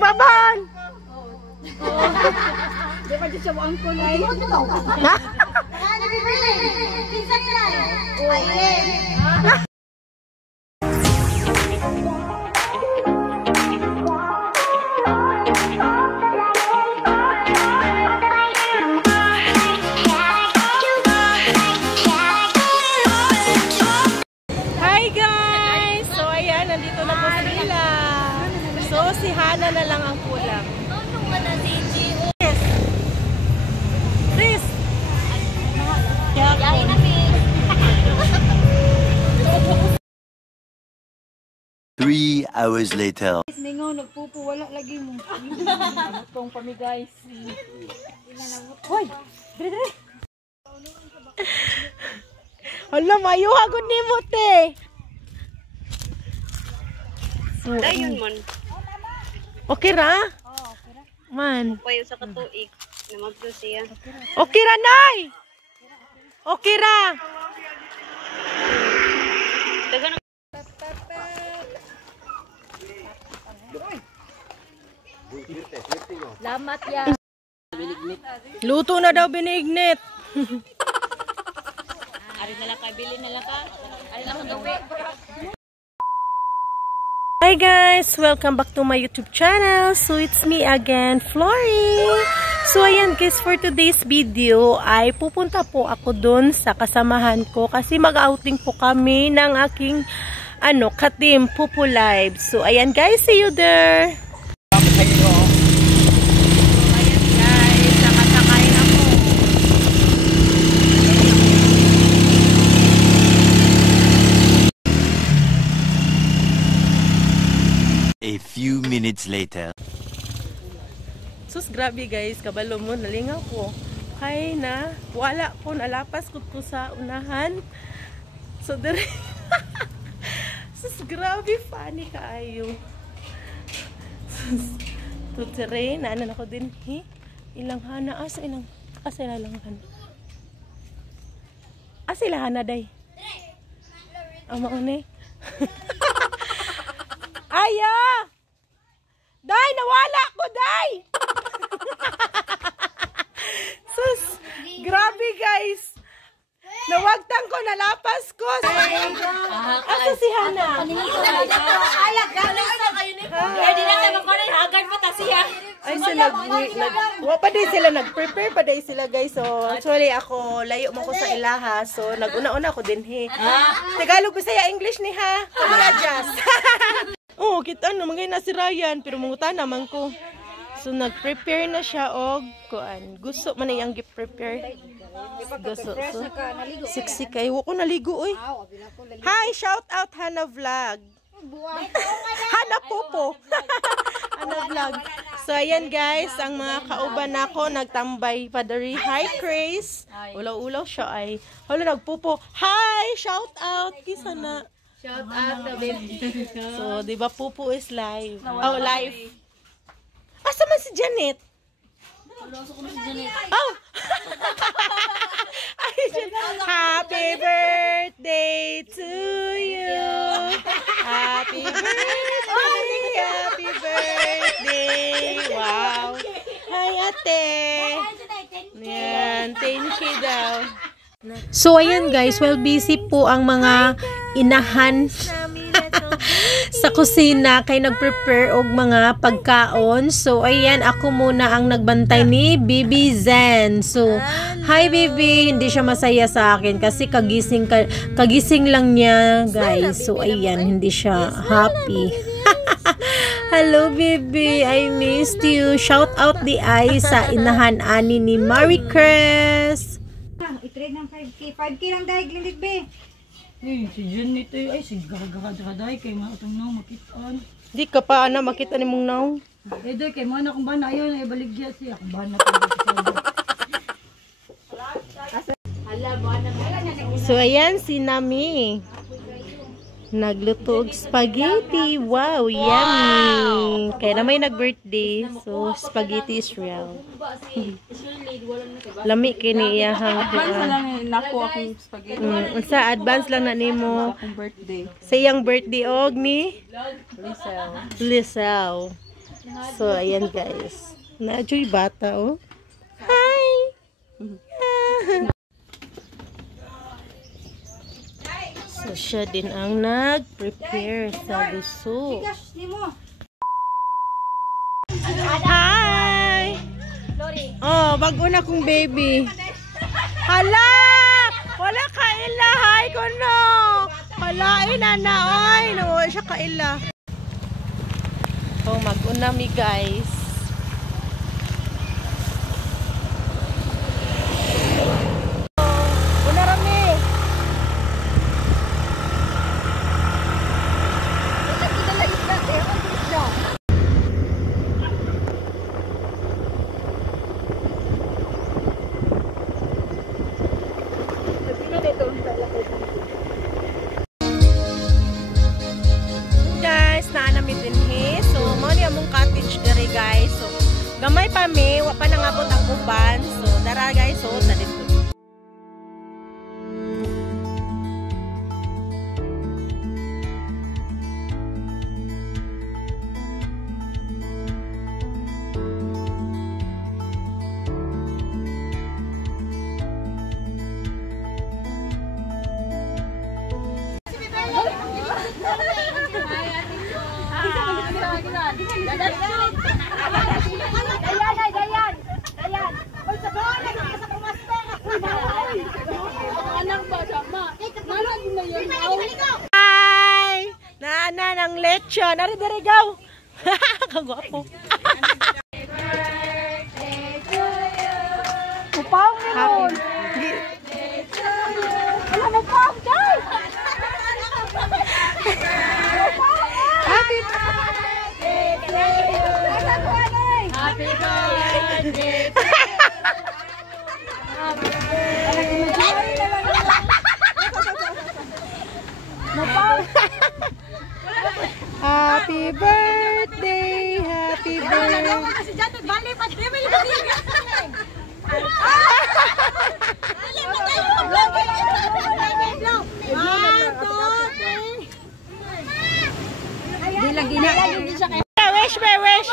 Baban! Di ba dyan siya mo ang kulay? Ha? Hi guys! So ayan, nandito na po sila. So si Hana na lang ang kulang. Chris! 3 hours later. Ningaw, nagpupo, wala lagi mo. Itong pamigay si... Hoy! Dre, dre! Hala, mayuha ko ni mo, te! So, Dayon man. okay ra? Oo, okay ra. Man. Payo sa katuig. Namagdo siya. Okay ra, Nay! Okay ra! Dagan Lamat ya. Luto na daw binignit. ari na lang ka, bili na lang ka. Ari na lang gawi. Hi guys! Welcome back to my YouTube channel. So it's me again, Flory. So ayan guys, for today's video ay pupunta po ako dun sa kasamahan ko kasi mag-outing po kami ng aking ka-team Pupu Live. So ayan guys, see you there! A few minutes later. Sus, grabe guys, kabalo mo, nalingaw ko. Kaya na, wala ko, nalapas ko sa unahan. So, dari... Sus, grabe, funny kaayo. Sus, tutere, naanan ako din, ilang hana, asa ilang hana. Asa ilang hana, day? Ama une. Aya! Day, nawala ko, day! Sus, grabe guys. Nawagtang ko, nalapas ko. Asa si Hana? Ay, pa din sila nag-prepare pa din sila guys. So, actually ako, layo mo ko sa ilaha. So, nag-una-una ko din Tagalog ko saya, English ni ha. Pag-adjust. Oh, kita naman ngayon na si Ryan. Pero mungutan naman ko. So, nag-prepare na siya og kuan. Gusto man na yung gift-prepare. Gusto. So, sexy kayo. Huwag ko naligo, oy. Hi, shout out Hana Vlog. Hana Popo. Hana Vlog. So, ayan guys, ang mga kauban ako nagtambay pa dari. Hi, Chris. Ulaw-ulaw siya ay. Hala, nagpupo. Hi, shout out. Kisa na. Shout out to baby. So, di ba Pupu is live? Oh, live. Asa man si Janet? Oh! Happy birthday to you. Happy birthday, happy birthday. Wow. Hi, ate. Yan, thank you daw. So, ayan guys, well busy po ang mga inahan sa kusina kay nag-prepare og mga pagkaon. So, ayan, ako muna ang nagbantay ni Bibi Zen. So, hi Bibi, hindi siya masaya sa akin kasi kagising lang niya, guys. So, ayan, hindi siya happy. Hello Bibi, I missed you. Shout out di ay sa inahan ani ni Marie Chris. I-trade ng 5K. 5K lang dahil glindig be. Si Jun nito ay sigagagadaday kay matong nang makitaan. Di ka pa na makita ni mong naw. Day kay mana kung bana ayon ay baligya siya kung bana ko. So ayan si Nami. Nagluto og spaghetti. Wow, yummy. Kaya na may nag-birthday. So spaghetti is real. Lami kini iyahang Nako akong spaghetti. Sa advance lang na nimo Akong birthday. sa iyang birthday og ni Lisel. Lisel. So, ayan guys. Na-joy bata, oh. Hi! So, siya din ang nag-prepare sa gusto. Hi! Oh, bago na kong baby. Hala! Wala ka ila. Hi ko no. Hala, inana. Ay, no, siya ka ila. Oh, mag-una mi guys. Una rami. Guys, naanami din he. So, mo ni among cottage dere guys. So, gamay pa mi, wa pa nangabot ang uban. So, dara guys, so na dito. Hi! Naana ng lechon. Ari dire gaw. Kagwapo. Upaw ni mo. Wala mo pa, guys. Happy Happy birthday. Happy birthday, happy birthday. Kasi dyan, bali pa, di ba yung Wish, wish.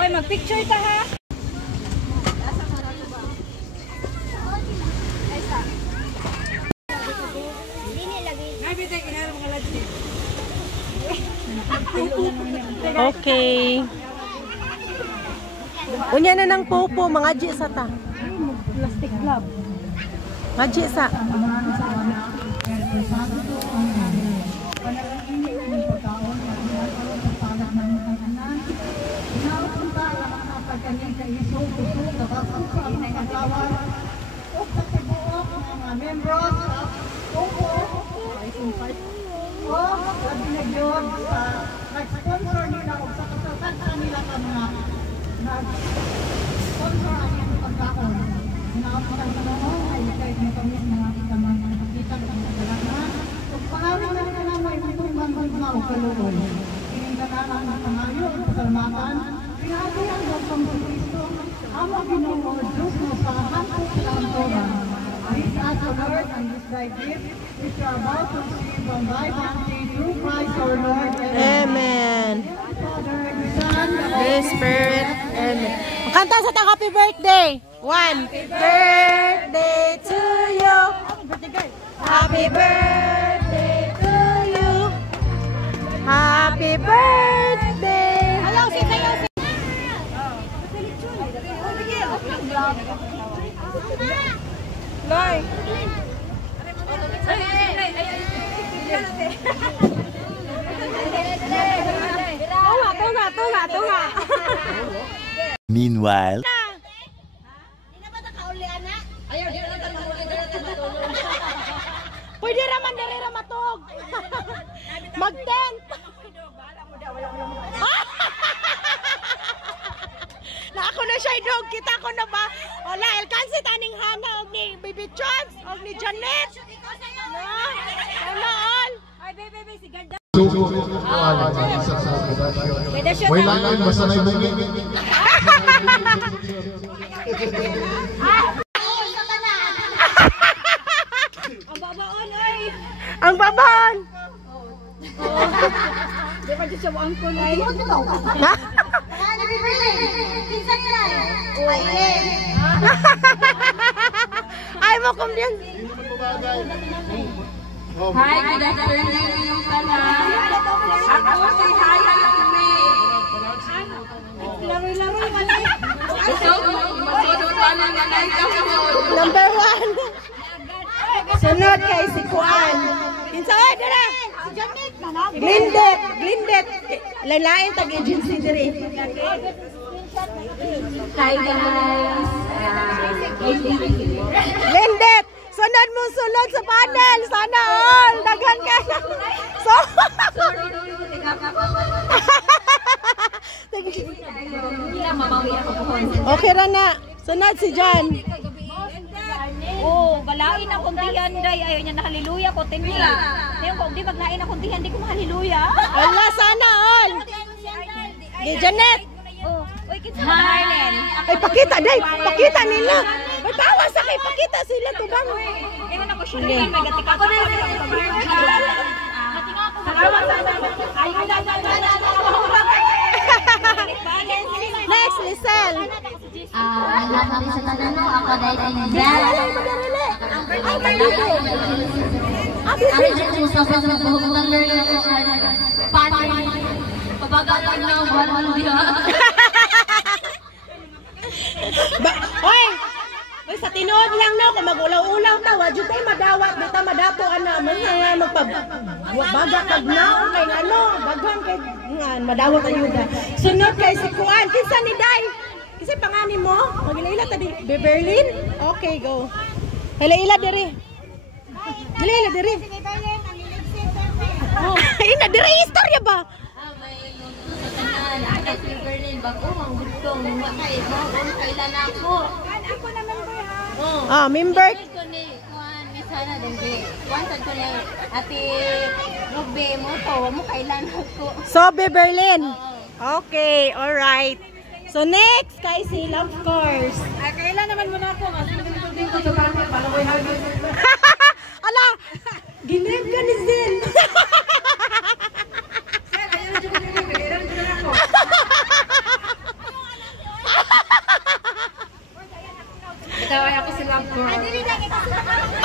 Hoy, mag-picture ta ha. Okay. Unya na ng popo, mga ji sa ta. Plastic club. Mga ji sa. Nag-sponsor nila o sa kasasatan nila ka mga nag-sponsor ang iyong pagkaon. Nakapitang ka naman, ay kahit may kami mga kitamang nakakita ka ng kagalaman. Kung pangalan na nila may matubang na o kaluoy. Ining kanalang na pangayo at pasalamatan, pinagi ang Diyos ng Kristo, ang Ginoo Diyos mo sa hapon sa Antoran. This as the Lord and this thy gift, which you are about to receive from thy bounty through Christ our Lord. Amen. Father, the Son, Holy Spirit. Amen. Kanta sa ta happy birthday. One. Birthday to you. Happy birthday to you. Happy birthday. Hello, sayaw. Loy. Tunga. Meanwhile, Pwede raman dere ra matog. Mag-tent. Na ako na siya dog, kita ko na ba? Wala, elkansi taning Hana og ni Baby Chance og ni Janet. Wala all. Ay, baby, si Ganda. May langan, basta na ibungin. Ang baba, Ang babaan. Di ba dyan siya mo ang kulay? Ay mo kung yan. Hi, good afternoon yung pala. Ako si Haya May. Laro-laro mali. Gusto pala nga na Number 1. Sunod kay si Kuan. Kinsay dira? Glindet. Lalain tag agency diri. Hi guys. Glindet. Sunod mo sulod sa panel. Sana all. Daghan ka. So. Okay ra na. Sunod si John. Oh, balain akong dihan day. Ayaw niya na haliluya ko tinwi. Ngayon kung di maglain akong dihan, di ko mahaliluya. Wala sana all. Gi Janet. Oh, oy kita Marlene. Ay pakita day. Pakita nila. May tawa sa kay pakita sila to bang. Ingon ako siya may gatika ko. Next, Lisel. Lahat kami sa tanan no, ako dahil tinggal. Ari dyan sa buhok ng learning ako paano pabagalan na walang diha. Oy! Oy, sa tinuod lang no, kung mag-ulaw-ulaw ta, wadyo tayo madawat, di ta madapo, magpabaga kag naon kay ano, baghan kay madawat ayuda. Sunod kay si Kuan, kinsa ni Day? Kasi pangani mo, magila-ila ta di, Beverlyn? Okay, go. Ila-ila diri. Ila-ila diri. Oh, ina diri istorya ba? Member. Sana din di. Wanted ko na ati Rugby mo to, mo kailan ako. So, Beverlyn. Okay, all right. So next kay si Love Course. Ay kailan naman muna ako. Din ko sa parang palaboy hagis. Ala, ginib ka ni Zin. Ikaw ay ako si Love Girl.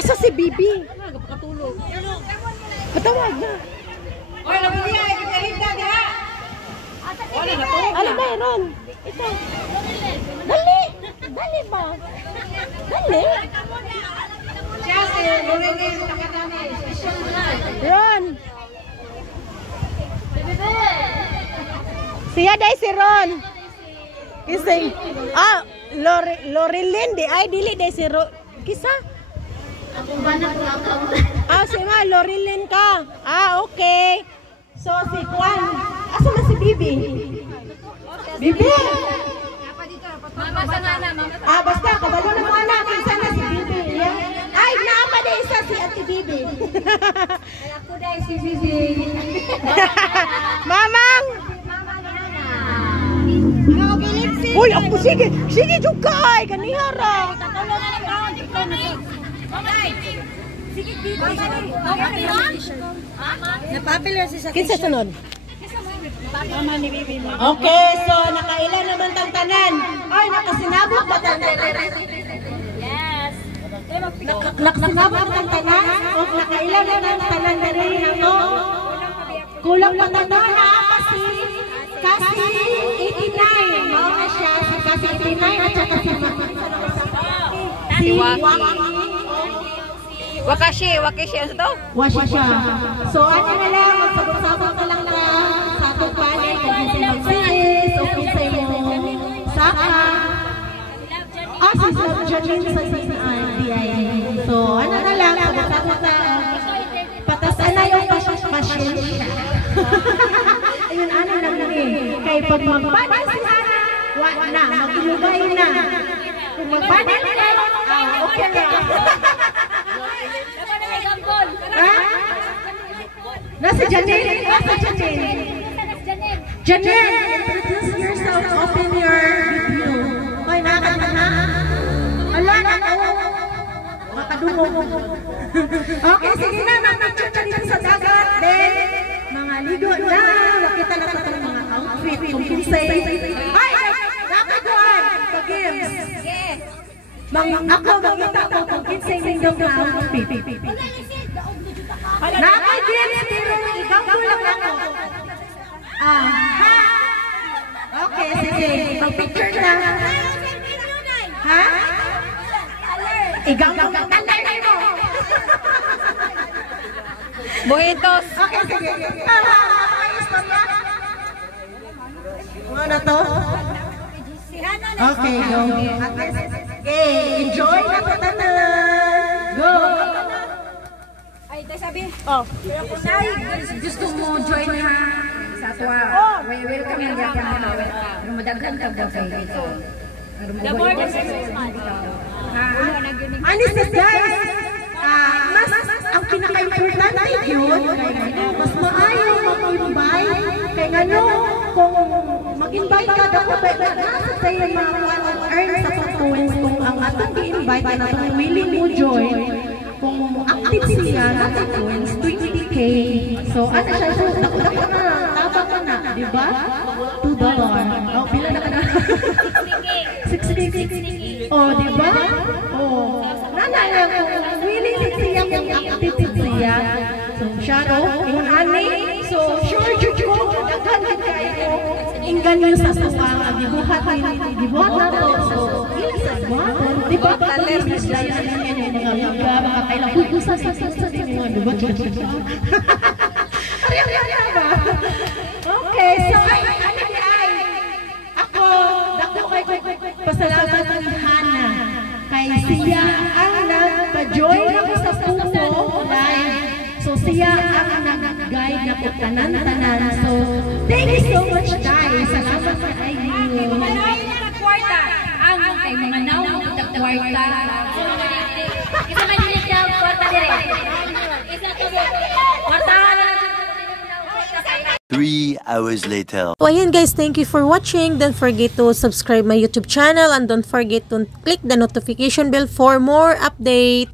Asa si Bibi? Katulog. Patawag na. Oy, nabuliya ay kita diha. Wala na to. Ano ba Ron? Ito. Dali. Dali ba? Dali. Siya si Lorelei Takatani. Special night. Ron. Siya day si Ron. Kising. Lorilyn di ay dili day si Ron. Kisa? Ako ba na ko ako? Si nga Lorilyn ka. Okay. So si Juan. Asa man si Bibi? Bibi. Mama sa nga na, mama. Basta kabalo na mo anak kinsa na si Bibi. Yeah? Ay naapa day isa si Ate Bibi. Ay ako dai si Bibi. Mamang. Uy, ako sige. Sige juga ay kanihara. Katulong na lang daw dito na. Mama. Sige dito. Napapilar si sa Kinsa sunod? mama ni Bibi. Okay, so nakailan naman tang tanan? Ay, nakasinabot ba tang Yes. nakasinabot tang tanan? O nakailan na tang tanan na rin ako? Kulang pa tanan na kasi 89. Mao na siya si kasi 89 at saka si Wakashi ano to? Washi siya. So ano na lang, magsabot-sabot na lang na sa atong panel, kung sa mag-sis, o kung sa iyong saka. Si Love Janine sa DIY. So ano na lang, sabot-sabot na patasan na yung pasyensya. Ayun, ano lang eh. Kaya pag magpanel si Hana, wala na, mag-ilugay na. Kung magpanel ka, okay na. Nasa Janine? Nasa Janine? Janine, introduce yourself, open your video. Hoy, nakakanta na. Ala, nakadungog. Okay, sige na, mag-picture ka yan sa dagat, then, mga ligo na, makita na natin ang mga outfit, kung kinsay. Ay, nakakuan, pag-games. Ako, makita ko kung kinsay nindong na outfit. Naka-games, pero ikaw kulang ako. Okay, sige, mag-picture na. Ha? Ikaw mo. Buhitos. Okay, sige. Ano na to? Okay, go. Okay, enjoy na po tanan. Go. Ay, tayo sabi. Gusto mo join ha sa atwa. Welcome na yan ka. Madaghan ka ba kayo? The board is Anis guys, mas ang pinaka-importante yun, mas maayo mag-invite. Kaya nga kung mag-invite ka, dapat nasa sa'yo mga earn sa influence kung ang atong i-invite na itong willing mo join, kung active siya, na-influence, 20K. So, ano siya? So, dako na, tabang ka na, di ba? $2. Oh, pila na ka na? 60. Oh, di ba? Oh. Nana lang kung willing siya, kung active siya. So, siya, kung ani. So, sure, ko, daghan kayo. Inggan nyo sa suwang, dibuhat na to. So, ilan mo? Di ba? Talis na siya yung mga luga, makakailang kukusa sa din yung mga diba? Ariya ba? Okay, so, ako, dako kay pasalamat ni Hannah. Kay siya ang nagpa-join ako sa Puno live. So siya ang nag-guide na ko tanan-tanan. So thank you so much, Day. Salamat sa kayo. Kwarta. Ang kay mga naw na kwarta. Isa man din siya kwarta dire. Isa to. Kwarta. 3 hours later. So ayan guys, thank you for watching. Don't forget to subscribe my YouTube channel and don't forget to click the notification bell for more update.